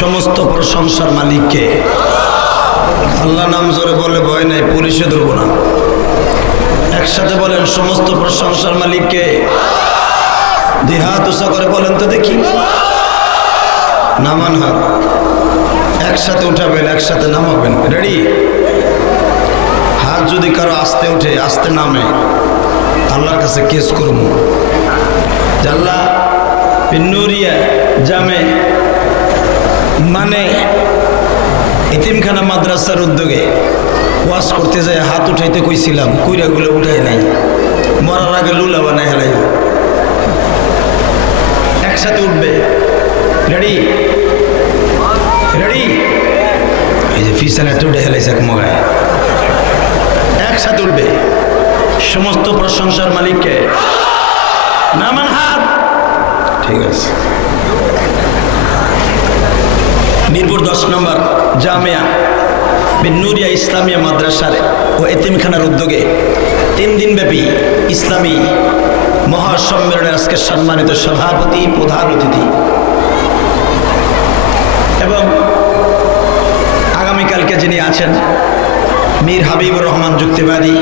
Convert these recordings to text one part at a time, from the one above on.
সমস্ত প্রশংসার মালিক কে? আল্লাহ নাম জোরে বলে ভয় নাই, পুলিশে ধরবো না। একসাথে বলেন সমস্ত প্রশংসার মালিক কে? দুই হাত উঁচা করে বলেন তো দেখি। নামান হাত, একসাথে উঠাবেন, একসাথে নামাবেন। রেডি? হাত যদি কারো আস্তে উঠে আস্তে নামে, আল্লাহর কাছে কেস করবো। আল্লাহ নুরিয়া জামে মানে এতিমখানা মাদ্রাসার উদ্যোগে ওয়াজ করতে যায় হাত উঠাইতে কইছিলাম, কুইরাগুলো উঠাই নাই, মরার আগে লুলা বানায় হেলাই। একসাথে উঠবে। রেডি? রেডি? এই যে ফিসানে উঠে হেলাইছে মগায়। একসাথে উঠবে। সমস্ত প্রশংসার মালিককে। নামান হাত। ঠিক আছে। মিরপুর 10 নম্বর জামিয়া নুরিয়া ইসলামিয়া মাদ্রাসার ও এতিমখানার উদ্যোগে 3 দিনব্যাপী ইসলামী মহাসম্মেলনের আজকে সম্মানিত সভাপতি, প্রধান অতিথি এবং আগামীকালকে যিনি আছেন মীর হাবিবুর রহমান যুক্তিবাদী,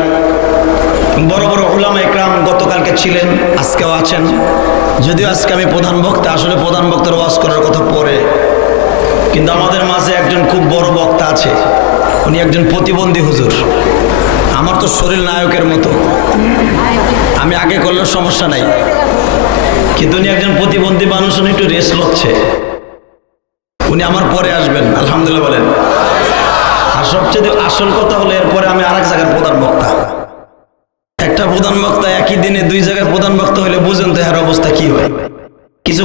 বড় বড় উলামা ইকরাম গতকালকে ছিলেন, আজকেও আছেন। যদিও আজকে আমি প্রধান বক্তা, আসলে প্রধান বক্তার ওয়াজ করার কথা পরে, কিন্তু আমাদের মাঝে একজন খুব বড় বক্তা আছে। উনি একজন প্রতিবন্ধী হুজুর। আমার তো শরীর নায়কের মতো, আমি আগে করলেও সমস্যা নাই, কিন্তু উনি একজন প্রতিবন্ধী মানুষ, উনি একটু রেস্ট লচ্ছে। উনি আমার পরে আসবেন, আলহামদুলিল্লাহ বলেন। আর সবচেয়ে আসল কথা হলো এরপরে আমি আরেক জায়গার প্রধান বক্তা। একটা প্রধান বক্তা একই দিনে 2 জায়গার প্রধান বক্তা হলে বুঝেন তো এর অবস্থা কি হয়। কিছু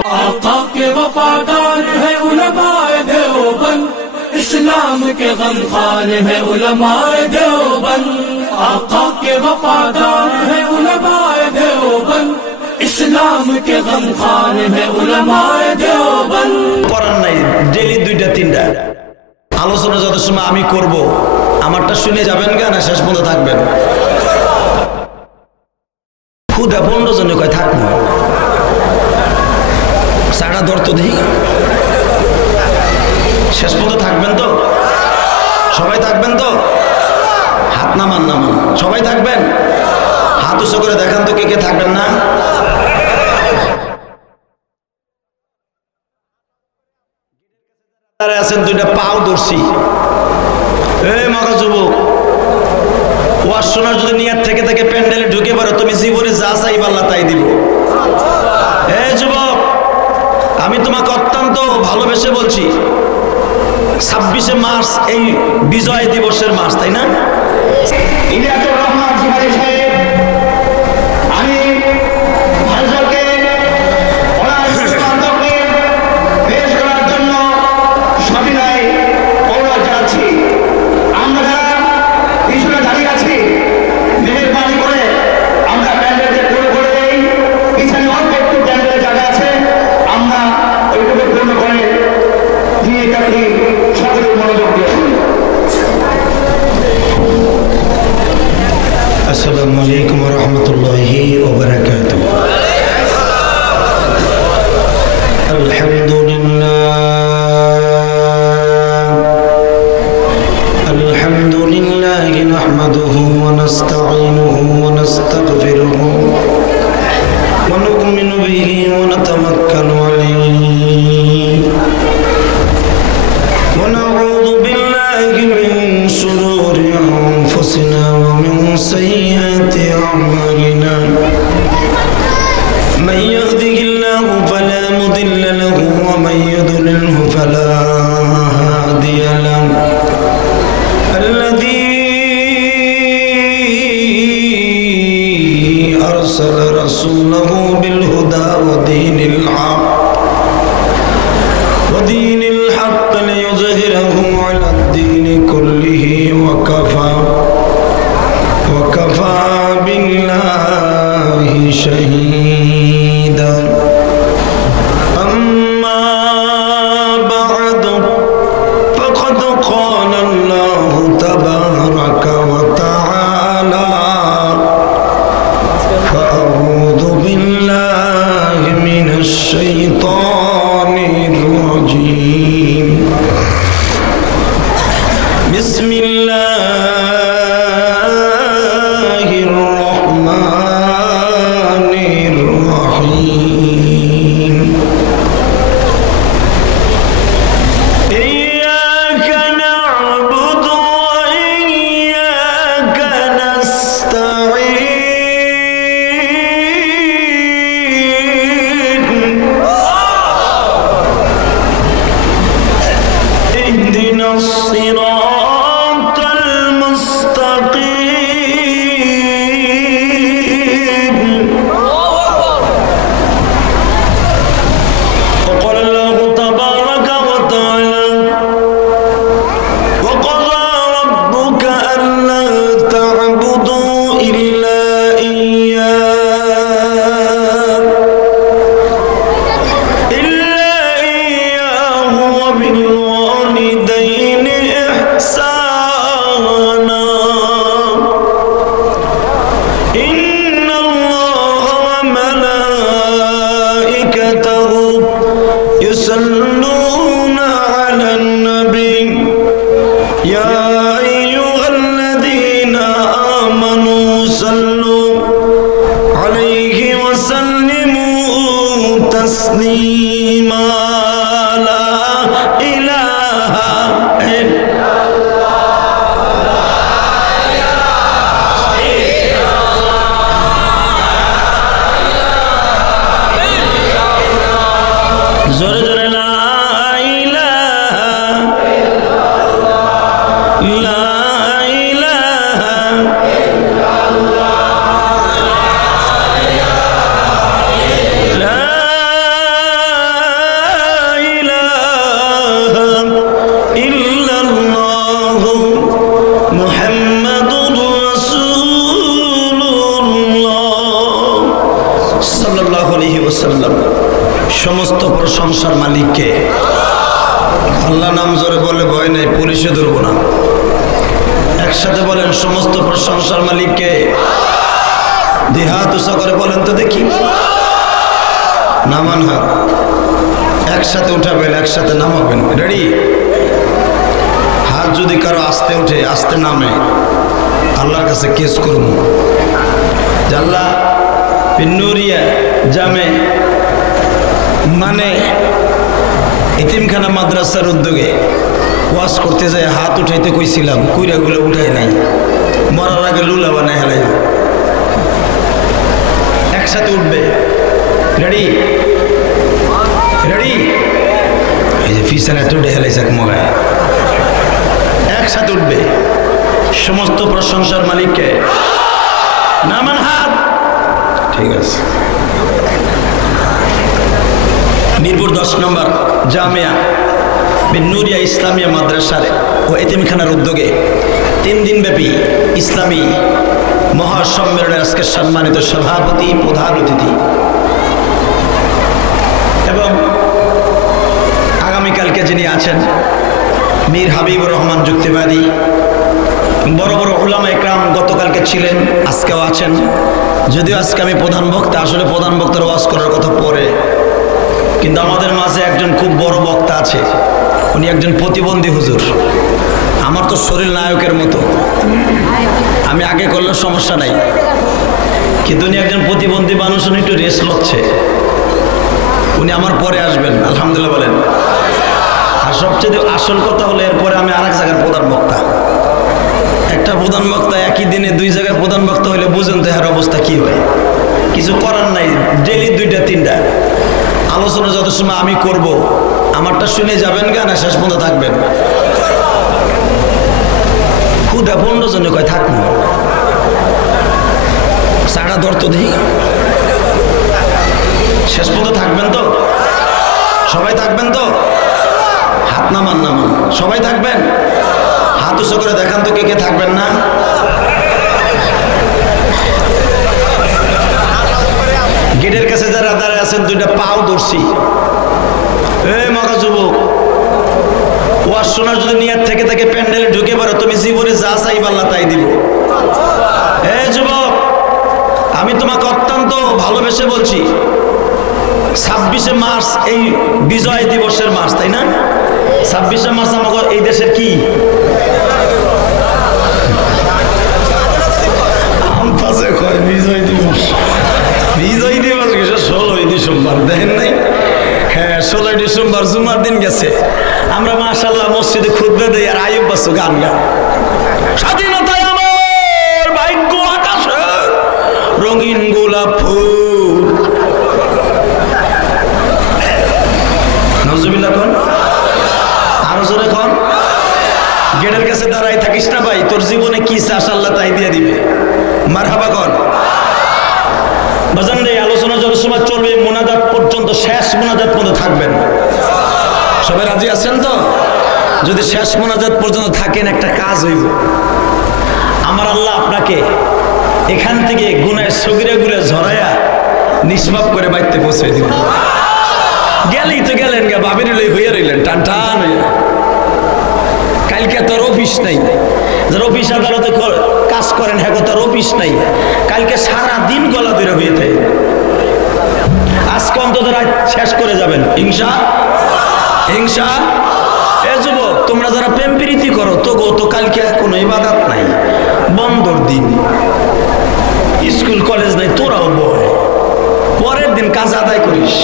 इस्लाम के गमखान है उलमाए देवबंद, आका के वफादार है उलमाए देवबंद, इस्लाम के गमखान है उलमाए देवबंद। করার নাই, ডেলি 2টা-3টা আলোচনা যত সময় আমি করব, আমারটা শুনে যাবেন না শেষ পর্যন্ত থাকবেন। খুদা 15 জনে কয় থাকবো, সাড়া ধরতো দিই, শেষ পর্যন্ত থাকবেন তো? সবাই থাকবেন তো? হাত নামান, নামান। সবাই থাকবেন? হাত উঁচু করে দেখান তো কে কে থাকবেন না। আছেন 2টা পাও ধরছি। এই মগা যুবক, ওয়াজ শোনার যদি নিয়ত থেকে থেকে প্যান্ডেলে ঢুকে পারো, তুমি জীবনে যা চাইবা আল্লাহ তাই দিব। এই যুবক, আমি তোমাকে অত্যন্ত ভালোবেসে বলছি, 26শে মার্চ এই বিজয় দিবসের মাস, তাই না? আসসালামু আলাইকুম ওয়া রাহমাতুল্লাহি ওয়া বারাকাতুহু। আলহামদুলিল্লাহ নাহমাদুহু ওয়া নাস্তাঈনুহু ওয়া নাস্তাগফিরুহু ওয়া নু'মিনু বিহি ওয়া নাতাওয়াক্কালু আলাইহি ওয়া নাউযু বিল্লাহি মিন শুরুরি আনফুসিনা ওয়া মিন سيئات أعمالنا من يهده الله فلا مضل له ومن يضلله فلا هادي له الذي أرسل رسوله بالهدى ودين الحق ليظهره على الدين كله وكفى بالله شهيدا. أما بعد فقد قال الله تبارك وتعالى فأعوذ بالله من الشيطان الرجيم وبالوالدين إحسانا إن الله وملائكته يصلون على النبي يا أيها الذين آمنوا صلوا عليه وسلموا تسليما لا إله إلا زور زور لا إله لا إله لا إله إلا الله محمد رسول الله صلى الله عليه وسلم সমস্ত প্রশংসার মালিককে আল্লাহ নাম জোরে বলে ভয় নাই পুলিশে ধরবো না একসাথে বলেন সমস্ত প্রশংসার মালিককে দুই হাত উঁচা করে বলেন তো দেখি নামান হাত একসাথে উঠাবেন একসাথে নামাবেন রেডি হাত যদি কারো আস্তে উঠে আস্তে নামে আল্লাহর কাছে কেস করবো যে আল্লাহ নুরিয়া জামে মানে এতিমখানা মাদ্রাসার উদ্যোগে ওয়াজ করতে যায় হাত উঠাইতে কইছিলাম কুইরাগুলো উঠাই নাই মরার আগে লুলা বানায় হেলাই একসাথে উঠবে রেডি রেডি এই যে ফিসানা উঠে হেলাইছে মগায় একসাথে উঠবে সমস্ত প্রশংসার মালিককে নামান হাত ঠিক আছে মিরপুর 10 নম্বর জামিয়া নুরিয়া ইসলামিয়া মাদ্রাসার ও এতিমখানার উদ্যোগে 3 দিনব্যাপী ইসলামী মহাসম্মেলনের আজকে সম্মানিত সভাপতি প্রধান অতিথি এবং আগামীকালকে যিনি আছেন মীর হাবিবুর রহমান যুক্তিবাদী বড় বড় উলামা ইকরাম গতকালকে ছিলেন আজকেও আছেন যদিও আজকে আমি প্রধান বক্তা আসলে প্রধান বক্তার ওয়াজ করার কথা পরে কিন্তু আমাদের মাঝে একজন খুব বড় বক্তা আছে উনি একজন প্রতিবন্ধী হুজুর আমার তো শরীর নায়কের মতো আমি আগে করলে সমস্যা নাই কিন্তু উনি একজন প্রতিবন্ধী মানুষ উনি একটু রেস্ট লচ্ছে উনি আমার পরে আসবেন আলহামদুলিল্লাহ বলেন আর সবচেয়ে আসল কথা হলো এরপরে আমি আরেক জায়গার প্রধান বক্তা একটা প্রধান বক্তা একই দিনে 2 জায়গার প্রধান বক্তা হলে বুঝেন তো এর অবস্থা কি হয় কিছু করার নাই ডেলি 2টা 3টা আলোচনা যত সময় আমি করব আমারটা শুনে যাবেন গা না শেষ পর্যন্ত থাকবেন খুদা 15 জনে কয় থাকবো সাড়া ধরতো দিই শেষ পর্যন্ত থাকবেন তো সবাই থাকবেন তো হাত নামান নামান সবাই থাকবেন হাত উঁচু করে দেখান তো কে কে থাকবেন না গেটের কাছে যারা দাঁড়ায় আছেন 2টা পাও ধরছি এই মগা যুবক ওয়াজ শোনার যদি নিয়ত থেকে থেকে প্যান্ডেলে ঢুকে পারো তুমি জীবনে যা চাইবা আল্লাহ তাই দিব এই যুবক আমি তোমাকে অত্যন্ত ভালোবেসে বলছি 26শে মার্চ এই বিজয় দিবসের মাস তাই না 26শে মার্চ আমাকে এই দেশের কি বিজয় দিবস বিজয় দিবস গেছে 16ই ডিসেম্বর দেখেন নাই হ্যাঁ 16ই ডিসেম্বর জুমার দিন গেছে আমরা মাশাআল্লাহ মসজিদে খুতবা দেই আর আইয়ুব বাসু গান গান স্বাধীনতায় আমার ভাগ্য আকাশে রঙিন গোলাপ ফুল নাউজুবিল্লাহ কোন আরো জোরে কোন গেটের কাছে দাঁড়াই থাকিস না ভাই তোর জীবনে কি চাস আল্লাহ তাই দিয়ে দিবে মারহাবা কোন বাজান রে আলোচনা যত সময় চলবে মুনাজাত পর্যন্ত শেষ মুনাজাত পর্যন্ত থাকবেন সবাই রাজি আছেন তো যদি শেষ মুনাজাত পর্যন্ত থাকেন একটা কাজ হইব আমার আল্লাহ আপনাকে এখান থেকে গুনাহ সগীরা গুলো ঝরায়া নিষ্পাপ করে বাইতে পৌঁছে দিবেন গেলেই তো গেলেন গে, বাবির হইয়া রইলেন টান টান হইয়া। কালকে তোর অফিস নাই, যারা অফিস আদালতে কাজ করেন হ্যাঁ তোর অফিস নাই, কালকে সারা দিন গলা ধরে হয়ে থাকে। আজকে অন্তত রাত শেষ করে যাবেন হিংসা হিংসা। এ যুবক, তোমরা যারা প্রেম প্রীতি করো তো গো তো কালকে কোনো ইবাদত নাই, বন্ধর দিন, স্কুল কলেজ নাই, তোরাও বয়, পরের দিন কাজ আদায় করিস।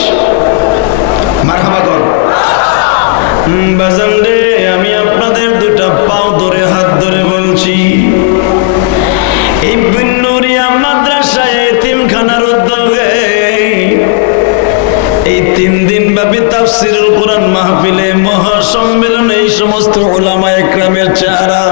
মারহাবা কর। বাজান রে, আমি আপনাদের দুটা পাও ধরে হাত ধরে বলছি, এই বিন্নুরিয়া মাদ্রাসায় এতিমখানার উদ্যোগে এই 3 দিন ব্যাপী তাফসীরুল কোরআন মাহফিলে মহাসম্মেলনে এই সমস্ত উলামা ইকরামের চেহারা,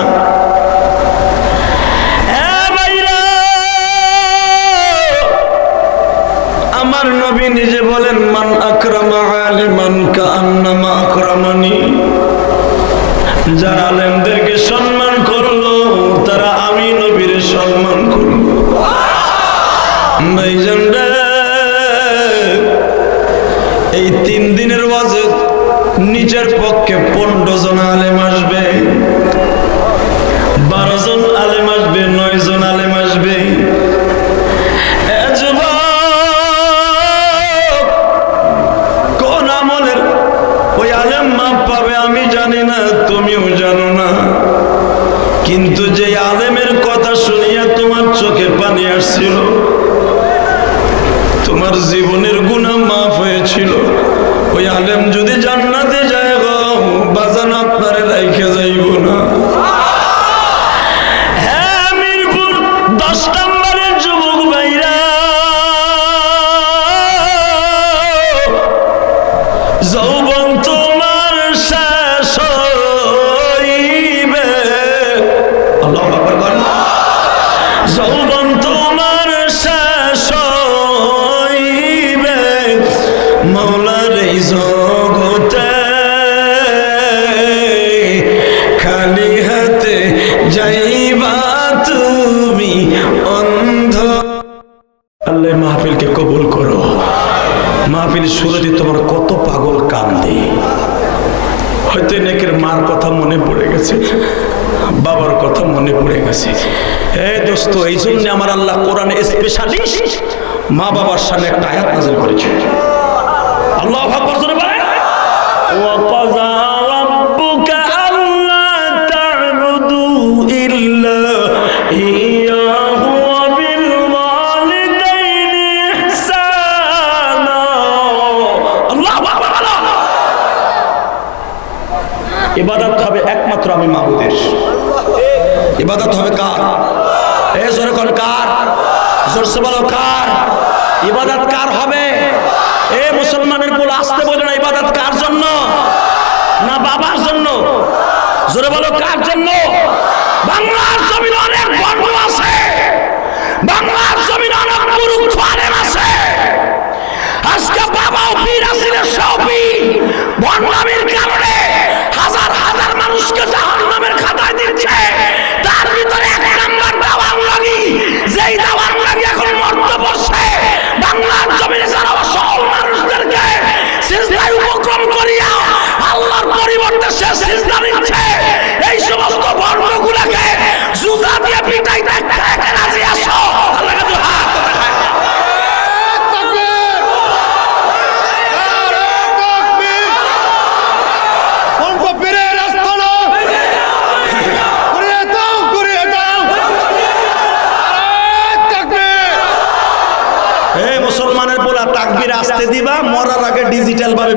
আমার নবী নিজে বলেন, মান আকরামা আলিমান কাআন্নামা আকরামানি, যারা আলেমদেরকে সম্মান করলো তারা আমি নবীর সম্মান করলো। ভাইজান রে, এই 3 দিনের ওয়াজে নিজের পক্ষে 15 জন আলেম আসবে, 12 জন আলেম আসবে, 9 জন আলেম আসবে। কোন আমলের ওই আলেম মাপ পাবে আমি জানি না, তুমিও জানো না, কিন্তু যে আলেমের কথা শুনিয়া তোমার চোখে পানি আসছিল, তোমার জীবনের গুনাহ মাফ হয়েছিল, ওই আলেম যদি জান্নাতে যায় গো বাজান আপনারে রাইখে যাইব না। হ্যাঁ মিরপুর 10 নম্বরের যুবক ভাইরা, যৌবন তোমার শেষ হইবে, আল্লাহু আকবার বলেন, যৌবন তোমার শেষ হইবে, মওলার এই জগতে খালি হাতে যাইবা তুমি অন্ধ। আল্লাহ মাহফিলকে কবুল করো। মাহফিল শুরুতে তোমার কত পাগল কান্দে, হয়তো নেকের মার কথা মনে পড়ে গেছে, বাবার কথা মনে পড়ে গেছে। দোস্ত, এই জন্য আমার আল্লাহ কোরআনে স্পেশালিস্ট মা বাবার সামনে একটা আয়াত নাযিল করেছে। আল্লাহু আকবার জোরে বলেন, ওয়া কাযা রাব্বুকা আল্লা তা'বুদু ইল্লা ইয়্যাহু ওয়া বিল ওয়ালিদাইনি ইহসানা। আল্লাহু আকবার। ইবাদত হবে একমাত্র আমি মাবুদের। ইবাদত হবে কার? জোরে কোন কার? জোরসে বলো কার? ইবাদত কার হবে? মুসলমানের বলে আসতে বলে না, ইবাদত কার জন্য? না বাবার জন্য? জোরে বলো কার জন্য? বাংলার জমিনে অনেক বন্ধ আছে, বাংলার জমিনে অনেক মুরুখ আলেম আছে। আজকে বাবাও পীর আসলে সবই বন্ডামির কারণে হাজার হাজার মানুষকে জাহান্নামের খাতায় দিচ্ছে। তার ভিতরে 1 নাম্বার দাওয়াত লাগি, যেই দাওয়াত লাগি এখন মরতে বসে বাংলার জমিনে যারা অসল মানুষদেরকে সিজদায় উপক্রম করিয়া আল্লাহর পরিবর্তে সে সিজদা দিচ্ছে। এই সমস্ত বর্ণগুলোকে জুতা দিয়ে পিটাইতে কে রাজি আসো? আল্লাহ কাছে হাত দেখায়। মুসলমানের পোলা তাকবীর আসতে দিবা, মরার আগে ডিজিটাল ভাবে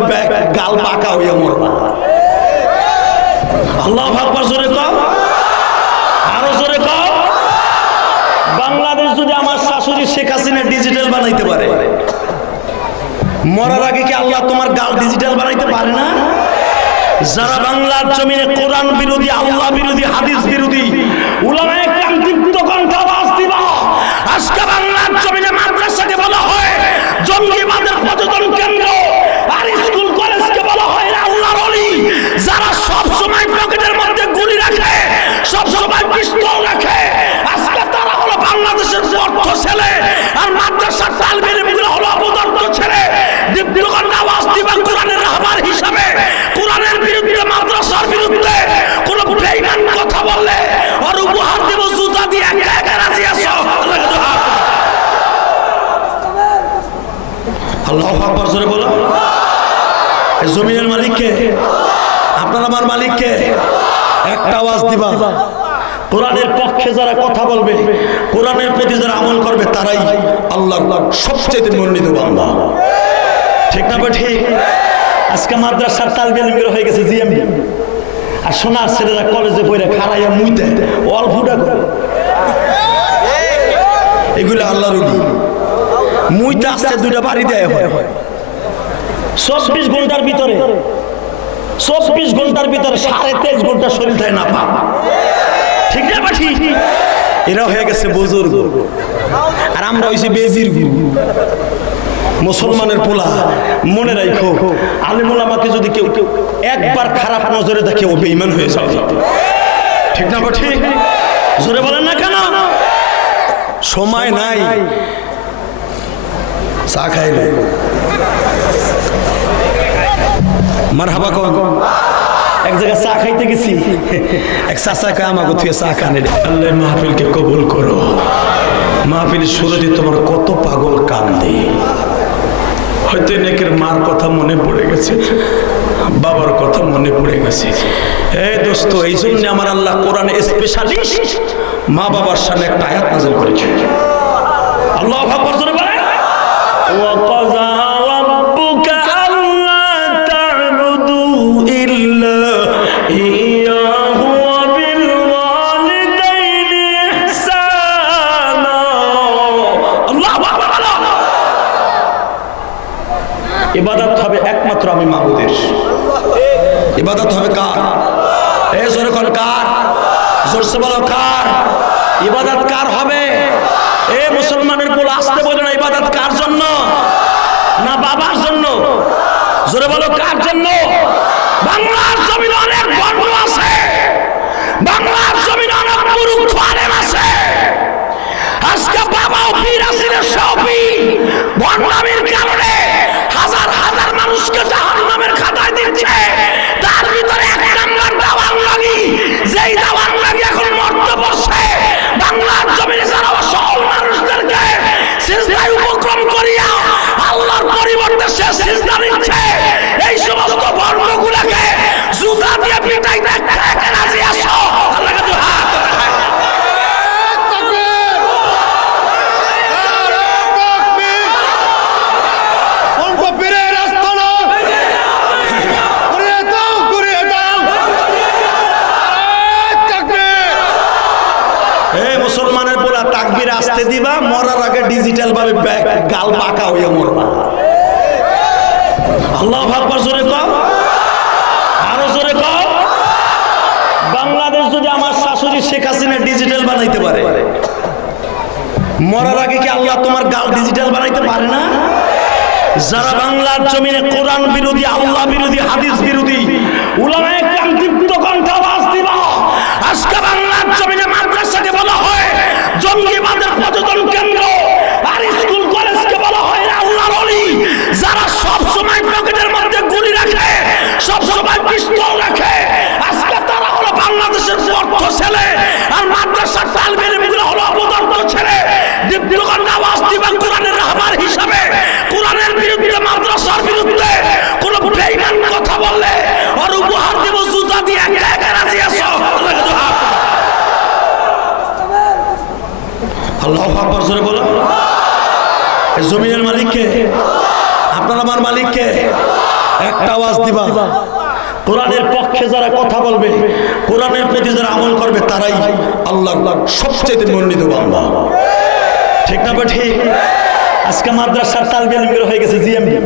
গাল পাকা হইয়া মরবা। আল্লাহু আকবার জোরে কও, আরো জোরে কও। বাংলাদেশ যদি আমার শাশুড়ি শেখ হাসিনা ডিজিটাল বানাইতে পারে, মরার আগে কি আল্লাহ তোমার গাল ডিজিটাল বানাইতে পারে না? যারা বাংলার জমিনে কোরআন বিরোধী, আল্লাহ বিরোধী, হাদিস বিরোধী উলামায়ে কেরাম দীপ্ত কণ্ঠে আওয়াজ দিবা। আজকে বাংলার জমিনে মাদ্রাসাকে বলা হয় জঙ্গিবাদের পর্যটন কেন্দ্র, আর স্কুল কলেজকে বলা হয় আল্লাহর ওলি। যারা সব সময় পকেটের মধ্যে গুলি রাখে, সব সময় পিস্তল রাখে, আজকে তারা হলো বাংলাদেশের অর্থ ছেলে, আর মাদ্রাসার তালিম ইলমগুলো হলো অবদর্থ ছেলে। দীপ্ত কণ্ঠে আওয়াজ দিবা, কোরআন আমার মালিককে একটা আওয়াজ দিবা কোরআনের পক্ষে যারা কথা বলবে কোরআনের প্রতি যারা আমল করবে তারাই আল্লাহর সবচেয়ে মনোনীত বান্দা ঠিক না ঠিক আজকে মাদ্রাসার তালবে ইলম হয়ে গেছে জিএমবি আর সোনার ছেলেরা কলেজে পড়ে খাড়াইয়া মুইতে অল্পটা করে এগুলো আল্লাহর ওলি মুইতে আসতে দুইটা বাড়ি দেয় হয় 24 ঘন্টার ভিতরে 24 ঘন্টার ভিতরে 23.5 ঘন্টা শরীর থাকে না পা ঠিক না বা ঠিক এরা হয়ে গেছে বুজুর্গ আর আমরা হইছি বেজির মুসলমানের পোলা মনে রাখো আলেম ওলামাকে যদি কেউ একবার খারাপ নজরে দেখে ও বেঈমান হয়ে যাবে ঠিক না বা ঠিক জোরে বলেন না কেন সময় নাই চা খাইলে মারহাবা কোন এক জায়গায় চা খাইতে গেছি এক চাচা কয় আমাকে তুই চা খানে আল্লাহ মাহফিলকে কবুল করো মাহফিল শুরুতে তোমার কত পাগল কান্দে হয়তো নেকের মার কথা মনে পড়ে গেছে বাবার কথা মনে পড়ে গেছে এই দোস্ত এই জন্য আমার আল্লাহ কোরআনে স্পেশালিস্ট মা বাবার সামনে একটা আয়াত নাযিল করেছে আল্লাহু আকবার জোরে বলেন ওয়া কাযা রাব্বুকা আল্লা তা'বুদু ইল্লা ইয়্যাহু ওয়া বিল ওয়ালিদাইনি ইহসানা আল্লাহু আকবার ইবাদত হবে একমাত্র আমি মাবুদের ইবাদত হবে কার এই জোরে কোন কার জোরসে বলো কার ইবাদত কার হবে এ মুসলমানের পোলা আসতে বলে না ইবাদত কার জন্য না বাবার জন্য জোরে বলো কার জন্য বাংলার জমিনে অনেক বন্ধু আছে বাংলার জমিনে অনেক মূর্খ আলেম আছে আজকে বাবাও পীর আসিলের সবই বন্ডামির কারণে হাজার হাজার মানুষকে জাহান্নামের খাতায় দিচ্ছে তার ভিতরে এক নাম্বার দাওয়াত লাগি যেই দাওয়াত লাগি এখন মরতে বসে বাংলার জমিনে যারা সকল মানুষদেরকে সিজদায় উপক্রম করিয়া আল্লাহর পরিবর্তে সে সিজদা নিচ্ছে এই সমস্ত বর্ণগুলোকে জুতা দিয়ে পিটাইতে কে রাজি আছো আল্লাহকে তো হাত তাকবীর আসতে দিবা মরার আগে ডিজিটাল ভাবে গাল বাঁকা হয়ে মরবা আল্লাহু আকবার জোরে কও আরো জোরে কও বাংলাদেশ যদি আমার শাশুড়ি শেখ হাসিনা ডিজিটাল বানাইতে পারে মরার আগে কি আল্লাহ তোমার গাল ডিজিটাল বানাইতে পারে না যারা বাংলার জমিনে কোরআন বিরোধী আল্লাহ বিরোধী হাদিস বিরোধী উলামায়ে কেরাম দীপ্ত কণ্ঠে আওয়াজ দিবা আজকে বাংলার জমিনে মাদ্রাসাকে বলা হয় জঙ্গিবাদের পর্যটন কেন্দ্র আর স্কুল কলেজকে বলা হয় আল্লাহর ওলি যারা সব সময় পকেটের মধ্যে গুলি রাখে সব সময় পিস্তল রাখে আজকে তারা হলো বাংলাদেশের পর্থ ছেলে আর মাদ্রাসার তালিবে ইলমগুলো হলো অপদার্থ ছেলে দীপ্তকণ্ঠ আওয়াজ দিবা কোরআনের রাহবার হিসাবে কোরআনের বিরুদ্ধে মাদ্রাসার বিরুদ্ধে কোন বেঈমান কথা বললে আর উপহার দেব জুতা দিয়ে একা একা রাজি আছো আল্লাহু আকবার জোরে বলো এই জমিনের মালিক কে আপনার আমার মালিক কে একটা আওয়াজ দিবা কোরআনের পক্ষে যারা কথা বলবে কোরআনের প্রতি যারা আমল করবে তারাই আল্লাহর সবচেয়ে মনোনীত বান্দা ঠিক না ঠিক আজকে মাদ্রাসার তালবে ইলম হয়ে গেছে জিএমবি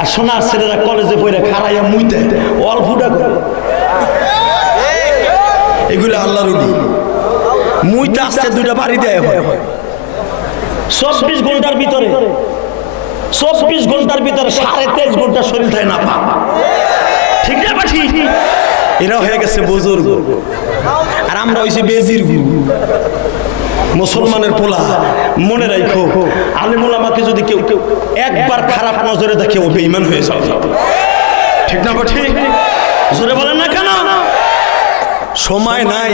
আর সোনার ছেলেরা কলেজে পড়ে খাড়াইয়া মুইতে অল্পটা করে এগুলো আল্লাহর ওলি মুইতে আসতে দুইটা বাড়ি দেয় হয় 24 ঘন্টার ভিতরে 24 ঘন্টার ভিতরে 23.5 ঘন্টা শরীর থাকে না পা ঠিক না বা ঠিক এরা হয়ে গেছে বুজুর্গ আর আমরা হইছি বেজির মুসলমানের পোলা মনে রাখো আলেম ওলামাকে যদি কেউ একবার খারাপ নজরে দেখে ও বেঈমান হয়ে যাবে ঠিক না বা ঠিক জোরে বলেন না কেন সময় নাই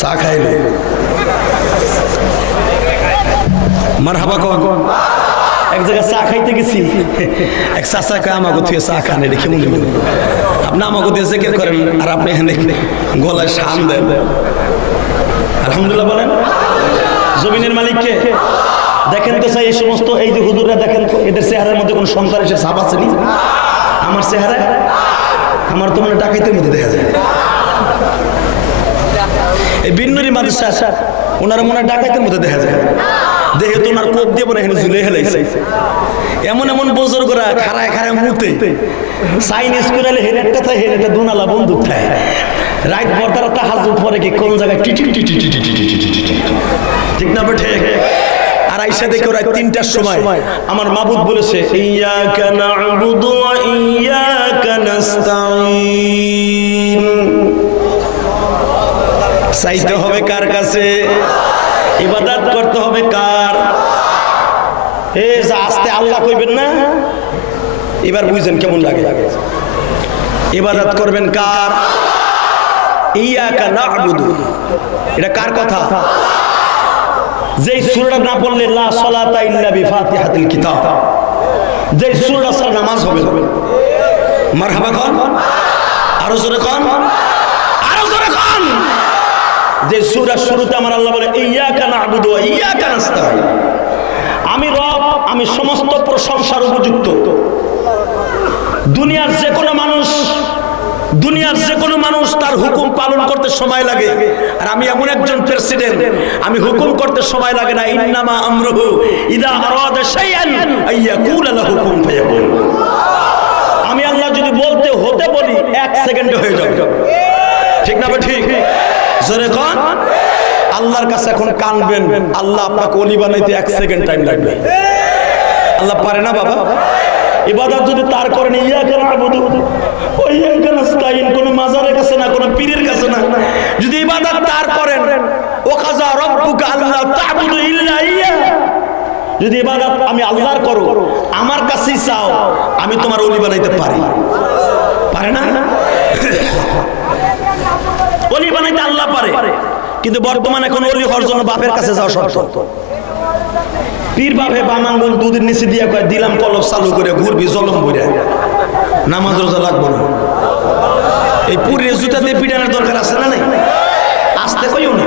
চা খাইলে মারহাবা কোন এক জায়গায় চা খাইতে গেছি, এক চাচা কয় আমাকে তুই চা খান, এটা কেমন লাগলো? আপনি আমাকে দিয়ে জিকির করেন আর আপনি এখানে গলায় শান দেন। আলহামদুলিল্লাহ বলেন। জমিনের মালিককে দেখেন তো চাই, এই সমস্ত এই যে হুজুররা দেখেন তো, এদের চেহারার মধ্যে কোন সন্ত্রাসের ছাপ আছে নি? আমার চেহারা, আমার তো মানে ডাকাইতের মধ্যে দেখা যায়। এই বিন্নুরি মাদ্রাসা ওনারা মনে হয় ডাকাইতের মধ্যে দেখা যায়, দেখে তো ওনার কোপ দিয়ে মনে এখানে ঝুলে হেলাইছে। এমন এমন বজর করা খাড়ায় খাড়ায় মুতে চাইনিজ করে হেরেটটা থাকে, হেরেটটা দুনালা বন্দুক থাকে, রাত বর্তারা তাহাজ্জুদ পরে কি কোন জায়গায় টিটি টিটি টিটি টিটি, ঠিক না বেঠে? আর আইসা দেখে রাত ৩টার সময় আমার মাবুদ বলেছে ইয়াকা না'বুদু ওয়া ইয়াকা নাস্তাঈন। চাইতে হবে কার কাছে? ইবাদত করতে হবে কার? এ আস্তে আল্লাহ কইবেন না, এবার বুঝেন কেমন লাগে। ইবাদত করবেন কার? ইয়াকা না'বুদু, এটা কার কথা? যেই সূরাটা না পড়লে লা সালাতা ইল্লা বিফাতিহাতিল কিতাব, যেই সূরা ছাড়া নামাজ হবে না। মারহাবা কোন, আরো জোরে কোন, আরো জোরে কোন। যে সূরার শুরুতে আমার আল্লাহ বলে ইয়াকা না'বুদু ওয়া ইয়াকা নাস্তাঈন, আমি রব, আমি সমস্ত প্রশংসার উপযুক্ত। দুনিয়ার যে কোনো মানুষ তার হুকুম পালন করতে সময় লাগে, আর আমি এমন একজন প্রেসিডেন্ট, আমি হুকুম করতে সময় লাগে না। ইন্নামা আমরুহু ইযা আরাদা শাইআন আইয়াকুলা লাহু কুন ফায়াকুন। আমি আল্লাহ যদি বলতে হতে বলি 1 সেকেন্ডে হয়ে যাবে, ঠিক না? ঠিক জোরে কোন। আল্লাহর কাছে এখন কানবেন, আল্লাহ আপনাকে ওলি বানাইতে 1 সেকেন্ড টাইম লাগবে। আল্লাহ পারে না বাবা? ইবাদত যদি তার করেন ইয়াকা না'বুদু ওয়া ইয়াকা নাস্তাঈন, কোন মাজারের কাছে না, কোন পীরের কাছে না, যদি ইবাদত তার করেন ওয়া কাযা রাব্বুকা আল্লা তা'বুদু ইল্লা ইয়্যা, যদি ইবাদত আমি আল্লাহর করো, আমার কাছেই চাও, আমি তোমার ওলি বানাইতে পারি। পারে না? ওলি বানাইতে আল্লাহ পারে, কিন্তু বর্তমানে এখন ওলি হওয়ার জন্য বাপের কাছে যাওয়া শর্ত। পীর বাপে বাম আঙ্গুল দুধের নিচে দিয়ে কয় দিলাম কলব চালু করে ঘুরবি জলম বইরা, নামাজ রোজা লাগবো না। এই পুরীর জুতা দিয়ে পিটানোর দরকার আছে না? নাই, আসতে কইও না।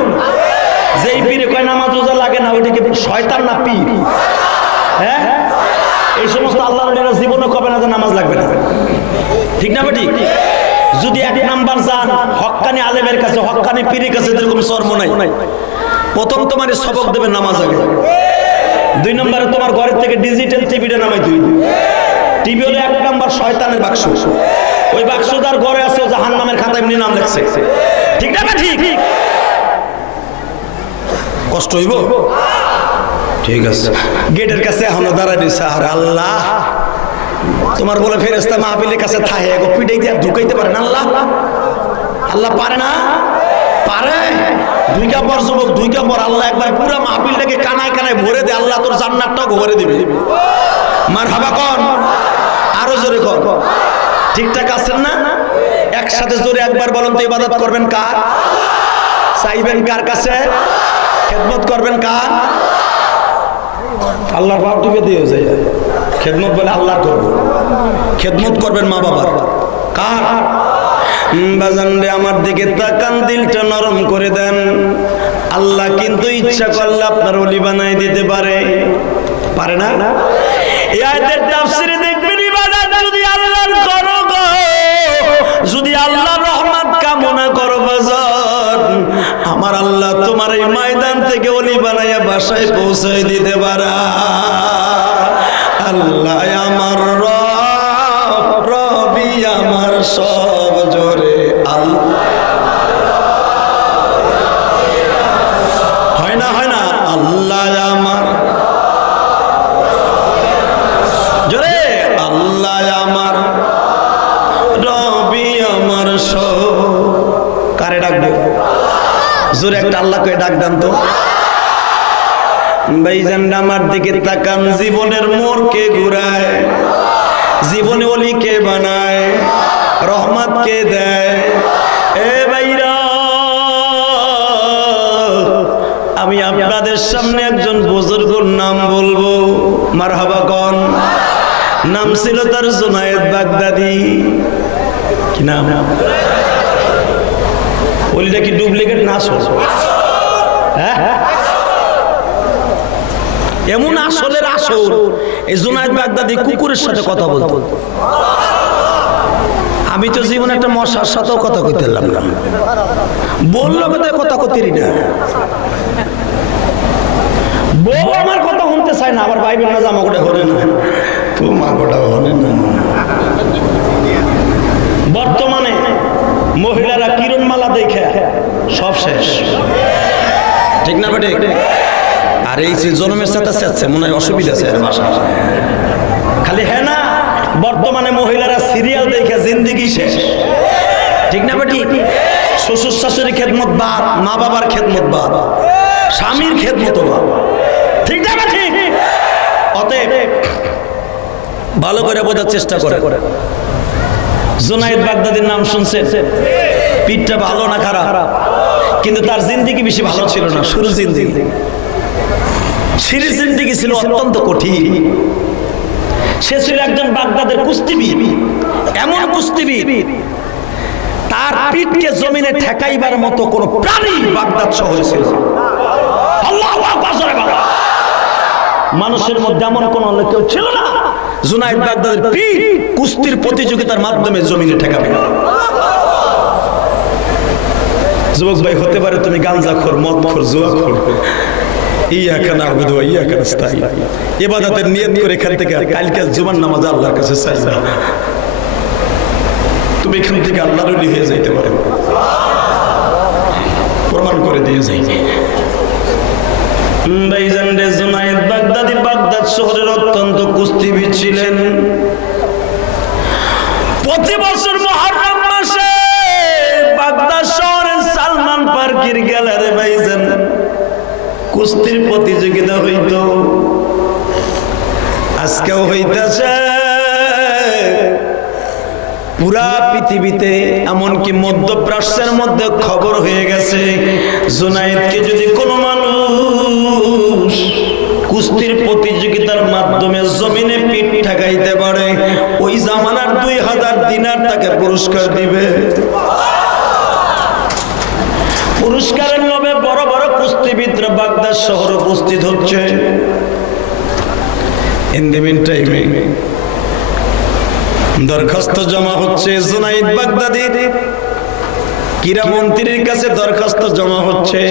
যেই পীরে কয় নামাজ রোজা লাগে না, ওইটাকে শয়তান না পীর? হ্যাঁ, এই সমস্ত আল্লাহর ওলিরা জীবনও কবে না যে নামাজ লাগবে না, ঠিক না বেটি? যদি 1 নাম্বার যান হক্কানি আলেমের কাছে, হক্কানি পীরের কাছে, এরকম শর্ম নাই। প্রথম তোমার সবক দেবে নামাজ আগে, 2 নম্বরে তোমার ঘরের থেকে ডিজিটাল টিভিটা নামাই দিই। টিভি হলো 1 নাম্বার শয়তানের বাক্স, ওই বাক্স যার ঘরে আছে জাহান্নামের খাতায় এমনি নাম লেখছে, ঠিক না? ঠিক কষ্ট হইব, ঠিক আছে। গেটের কাছে এখনো দাঁড়ায় দিছে, আরে আল্লাহ তোমার বলে ফেরেশতা মাহফিলের কাছে থাকে, এগো পিটাই দিয়ে ঢুকাইতে পারে না আল্লাহ? আল্লাহ পারে না? পারে। 2 কাপড় যুবক, 2 কাপড় আল্লাহ একবার পুরো মাহফিলটাকে কানায় কানায় ভরে দে, আল্লাহ তোর জান্নাতটাও ভরে দিবে। মারহাবা কোন, আরো জোরে কোন। ঠিকঠাক আছেন না? একসাথে জোরে একবার বলেন তো, ইবাদত করবেন কার? চাইবেন কার কাছে? খেদমত করবেন কার? আল্লাহর ভাব ডুবে দিয়ে যায়। খেদমত বলে আল্লাহর করবো, খেদমত করবেন মা বাবার। কার? বাজান রে আমার দিকে তাকান, দিলটা নরম করে দেন। আল্লাহ কিন্তু ইচ্ছা করলে আপনার ওলি বানাই দিতে পারে, পারে না? এই আয়াতের তাফসীরে দেখবেন ইবাদত যদি আল্লাহর করো গো, যদি আল্লাহর রহমত কামনা করো বাজান, আমার আল্লাহ তোমার এই ময়দান থেকে ওলি বানাইয়া বাসায় পৌঁছায় দিতে পারে। আল্লাহ আমার রব, রবি আমার সব, জোরে আল্লাহ। হয় না? হয় না? আল্লাহ আমার, জোরে আল্লাহ আমার রবি আমার সব। কারে ডাকবো? জোরে একটা আল্লাহ কয়ে ডাক দেন তো। ভাইজান আমার দিকে তাকান, জীবনের মোড় কে ঘুরায়, জীবনে ওলি কে বানায়, রহমত কে দেয়? এ ভাইরা, আমি আপনাদের সামনে একজন বুজুর্গের নাম বলবো, মারহাবা। ছিল তার জুনায়েদ বাগদাদি। কি নাম? ওইটা কি ডুপ্লিকেট না আসল? হ্যাঁ, এমন আসলের আসল। এই জুনায়েদ বাগদাদি কুকুরের সাথে কথা বলতো। আমি তো জীবনে একটা মশার সাথেও কথা কইতে পারলাম না, বললো কথা কতিরি না। বউ আমার কথা শুনতে চায় না, আবার ভাই বোন না জামা গোটা হরে না, তোমার গোটা হরে না। বর্তমানে মহিলারা কিরণমালা দেখে সব শেষ, ঠিক না বেটে? আর এই যে জন্মের সাথে চাচ্ছে মনে হয় অসুবিধা আছে খালি। হ্যাঁ না, বর্তমানে মহিলারা সিরিয়াল দেখে জিন্দিগি শেষ, ঠিক না বেটি? শ্বশুর শাশুড়ি খেদমত বাদ, মা বাবার খেদমত বাদ, স্বামীর খেদমত বাদ, ঠিক না বেটি? অতএব ভালো করে বোঝার চেষ্টা করে। জুনায়েদ বাগদাদির নাম শুনছেন? পিঠটা ভালো না খারাপ? কিন্তু তার জিন্দিগি বেশি ভালো ছিল না। শুরু জিন্দিগি ছিল অত্যন্ত কঠিন। সে ছিল একজন বাগদাদের কুস্তিবিদ, এমন কুস্তিবিদ তার পিঠকে জমিনে ঠেকাইবার মতো কোন প্রাণী বাগদাদ শহরে ছিল। আল্লাহু আকবার, মানুষের মধ্যে এমন কোন কেউ ছিল না জুনায়েদ বাগদাদের পিঠ কুস্তির প্রতিযোগিতার মাধ্যমে জমিনে ঠেকাবে। যুবক ভাই, হতে পারে তুমি গাঞ্জাখোর, মদখোর, জুয়াখোর, ইয়াকা না'বুদু ওয়া ইয়াকা নাস্তাঈন ইবাদতের নিয়ত করে এখান থেকে কালকে জুমার নামাজ আল্লাহর কাছে চাইবা, তুমি এখান থেকে আল্লাহর ওলি হয়ে যাইতে পারো, প্রমাণ করে দিয়ে যাই। ভাইজান রে, জুনায়েদ বাগদাদি বাগদাদ শহরের অত্যন্ত কুস্তিবিদ ছিলেন। প্রতি বছর মুহররম মাসে বাগদাদ শহরের সালমান পার্কের গ্যালারি ভাইজান কুস্তির প্রতিযোগিতা হইত, আজকেও হইতেছে। পুরা পৃথিবীতে এমনকি মধ্যপ্রাচ্যের মধ্যে খবর হয়ে গেছে, জুনায়েদকে যদি কোনো মানুষ কুস্তির প্রতিযোগিতার মাধ্যমে জমিনে পিঠ ঠেকাইতে পারে, ওই জামানার 2000 দিনার তাকে পুরস্কার দিবে। পুরস্কারের লোভে বড় বড় কুস্তিবিদরা বাগদাদ শহর উপস্থিত হচ্ছে। ইন দি মিন টাইমে দরখাস্ত জমা হচ্ছে জুনায়েদ বাগদাদির, ক্রীড়া মন্ত্রীর কাছে দরখাস্ত জমা হচ্ছে।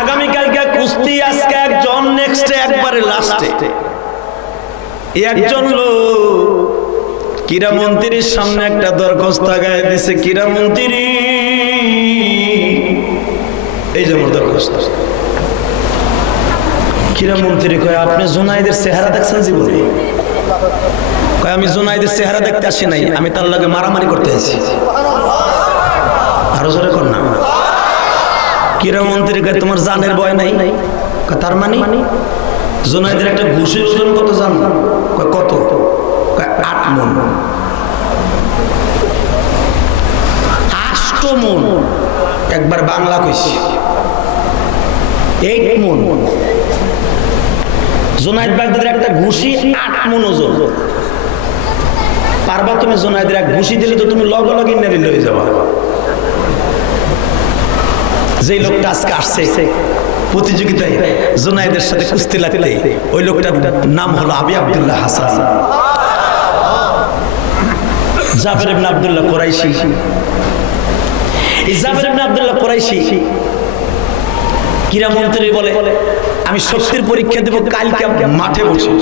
আগামীকালকে কুস্তি, আজকে একজন, নেক্সট একবারে লাস্টে একজন লোক ক্রীড়া মন্ত্রীর সামনে একটা দরখাস্ত আগায় দিছে। ক্রীড়া মন্ত্রী, এই যে আমার দরখাস্ত। ক্রীড়া মন্ত্রী কয়, আপনি জুনায়েদের চেহারা দেখছেন জীবনে? কয়, আমি জুনায়েদের চেহারা দেখতে আসি নাই, আমি তার লগে মারামারি করতে আসি। আরো জোরে কর না। ক্রীড়া মন্ত্রী কয়, তোমার জানের ভয় নাই? তার মানে জুনায়েদের একটা ঘুষের ওজন কত জানো? কয়, কত? কয়, 8 মণ। 8 মণ, একবার বাংলা কইছি 8 মণ। জুনায়েদ বাগদাদের একটা ঘুষি 8 মণ ওজন। পারবা তুমি? জুনায়েদের এক ঘুষি দিলে তো তুমি লগে লগে নেড়ে লয়ে যাবা। যে লোকটা আজকে আসছে প্রতিযোগিতায় জুনায়েদের সাথে কুস্তি লাগতে, ওই লোকটার নাম হলো আবি আব্দুল্লাহ হাসান, জাবের ইবনে আব্দুল্লাহ কুরাইশি। এই জাবের ইবনে আব্দুল্লাহ কুরাইশি ক্রীড়া মন্ত্রী বলে, আমি শক্তির পরীক্ষা দেব কালকে মাঠে বসে।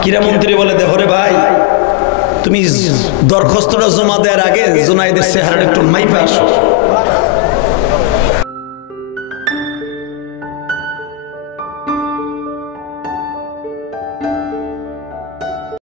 ক্রীড়া মন্ত্রী বলে, দেখো রে ভাই, তুমি দরখাস্তটা জমা দেওয়ার আগে জুনায়েদের চেহারাটা একটু মাইপা আসো।